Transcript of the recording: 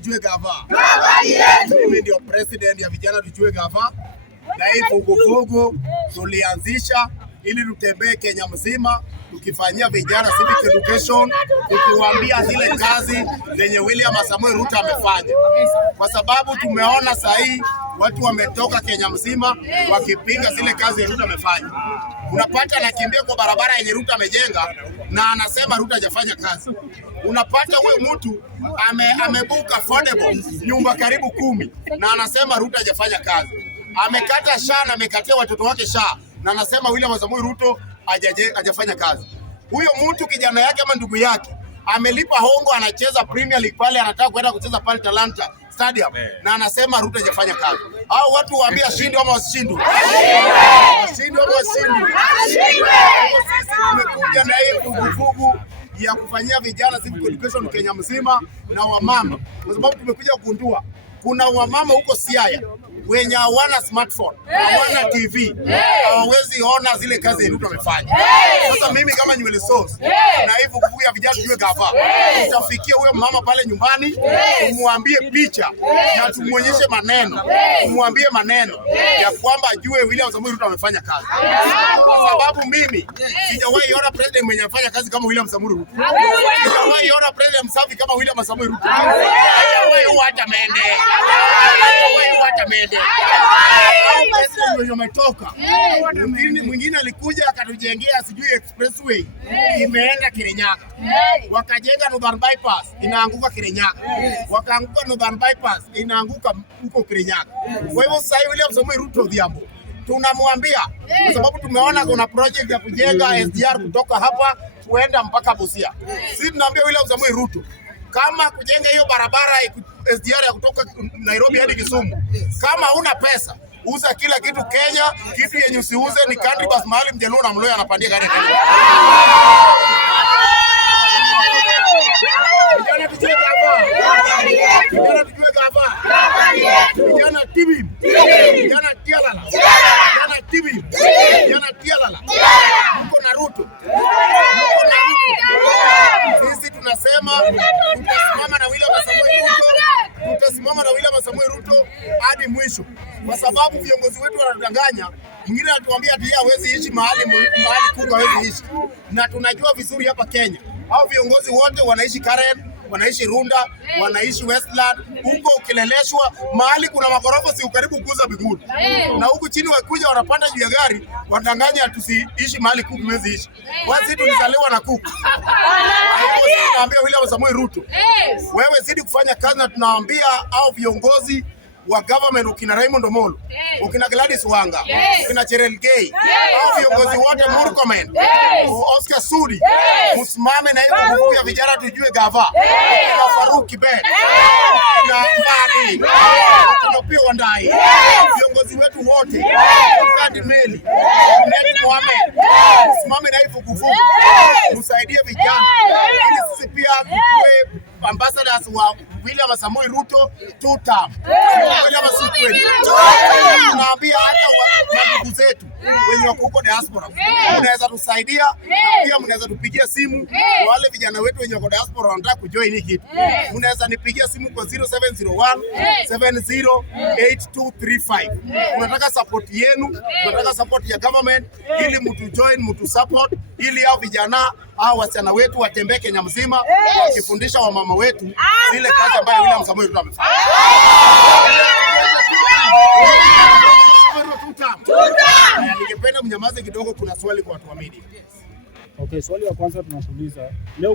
tujue gava. Mimi ndio president ya vijana tujue gava, na hii vuguvugu tulianzisha ili tutembee Kenya mzima tukifanyia vijana civic education, tukiwaambia zile kazi zenye William Samoei Ruto amefanya, kwa sababu tumeona sahi watu wametoka Kenya mzima wakipinga zile kazi Ruto amefanya. Unapata anakimbia kwa barabara yenye Ruto amejenga na anasema Ruto hajafanya kazi. Unapata huyo mtu amebuka affordable nyumba karibu 10 na anasema Ruto hajafanya kazi. Amekata SHA na amekatia watoto wake SHA na anasema William Samoei Ruto hajafanya kazi. Huyo mtu kijana yake ama ndugu yake amelipa hongo, anacheza Premier League pale, anataka kwenda kucheza pale Talanta Stadium na anasema Ruto hajafanya kazi. Hao watu waambia shindwe ama wasishindwe? Shindwe ama wasishindwe? Sisi tumekuja na hii vuguvugu ya kufanyia vijana civic education Kenya mzima na wamama, kwa sababu tumekuja kugundua kuna wamama huko Siaya wenye hawana smartphone, hawana TV, hawawezi ona zile kazi Ruto amefanya. Sasa mimi kama nywele source na hivyo vuguvugu ya vijana tujue gava, utafikia huyo mama pale nyumbani, umwambie picha na tumuonyeshe maneno, umwambie maneno ya kwamba ajue William Samoei Ruto amefanya kazi. Kwa sababu mimi sijawahi ona president mwenye afanya kazi kama William Samoei Ruto. Sijawahi ona president msafi kama William Samoei Ruto. Sijawahi hata mende. Umetoka mwingine alikuja akatujengea sijui expressway imeenda Kirinyaga, wakajenga Northern bypass inaanguka Kirinyaga, wakaanguka Northern bypass inaanguka huko Kirinyaga. Kwa hivyo sasa William Samoei Ruto Odhiambo tunamwambia, kwa sababu tumeona kuna project ya kujenga SGR kutoka hapa kuenda mpaka Busia. Sisi tunaambia William Samoei Ruto, kama kujenga hiyo barabara SGR ya kutoka Nairobi hadi Kisumu, kama huna pesa uza kila kitu Kenya, kitu yenye usiuze ni country bus mahali Mjaluo na Mloya anapandia gari Kenya. Vijana tujue gava. Vijana tujue gava. Vijana tibi. Vijana tialala. Vijana tibi. Vijana tialala. Mko na Ruto. Sisi tunasema tutasimama na William Samoei Ruto. Tutasimama na William Samoei Ruto hadi mwisho, kwa sababu viongozi wetu wanatudanganya. Mwingine anatuambia ati hawezi ishi mahali kuka hawezi ishi, na tunajua vizuri hapa Kenya hao viongozi wote wanaishi Karen, wanaishi Runda, wanaishi Westland. Huko ukileleshwa mahali kuna magorofa si karibu kuuza biguni, na huku chini wakuja wanapanda juu ya gari wadanganya tusiishi mahali kuku hawezi ishi. Wasi tulizaliwa na kuku. Tunaambia William Samoei Ruto, wewe zidi kufanya kazi, na tunaambia hao viongozi wa government ukina Raymond Omolo, ukina Gladys Wanga, ukina Cherelgei, hao viongozi wote Murkomen, Oscar Sudi, msimame na hiyo vuguvugu ya vijana tujue gava, na Farouk Kibet, na Mbadi, na pia Wandai, viongozi wetu wote, Kandi Meli, Ned Mohamed, msimame na hiyo vuguvugu, msaidie vijana ili sisi pia tuwe ambassadors wa William Samoei Ruto 2 term. William Samoei tunaambia hata ndugu zetu wenye wako huko diaspora, mnaweza tusaidia na pia mnaweza tupigia simu. Wale vijana wetu wenye wako diaspora wanataka kujoin hii kitu, mnaweza nipigia simu kwa 0701 708235. Unataka support yenu, unataka support ya government ili mtu join, mtu support ili hao vijana au wasichana wetu watembee Kenya mzima wakifundisha wamama wetu zile kazi ambayo William Samoei Ruto amefanya. Ningependa mnyamaze kidogo, kuna swali kwa watu wa media. Okay, swali la kwanza tunakuuliza leo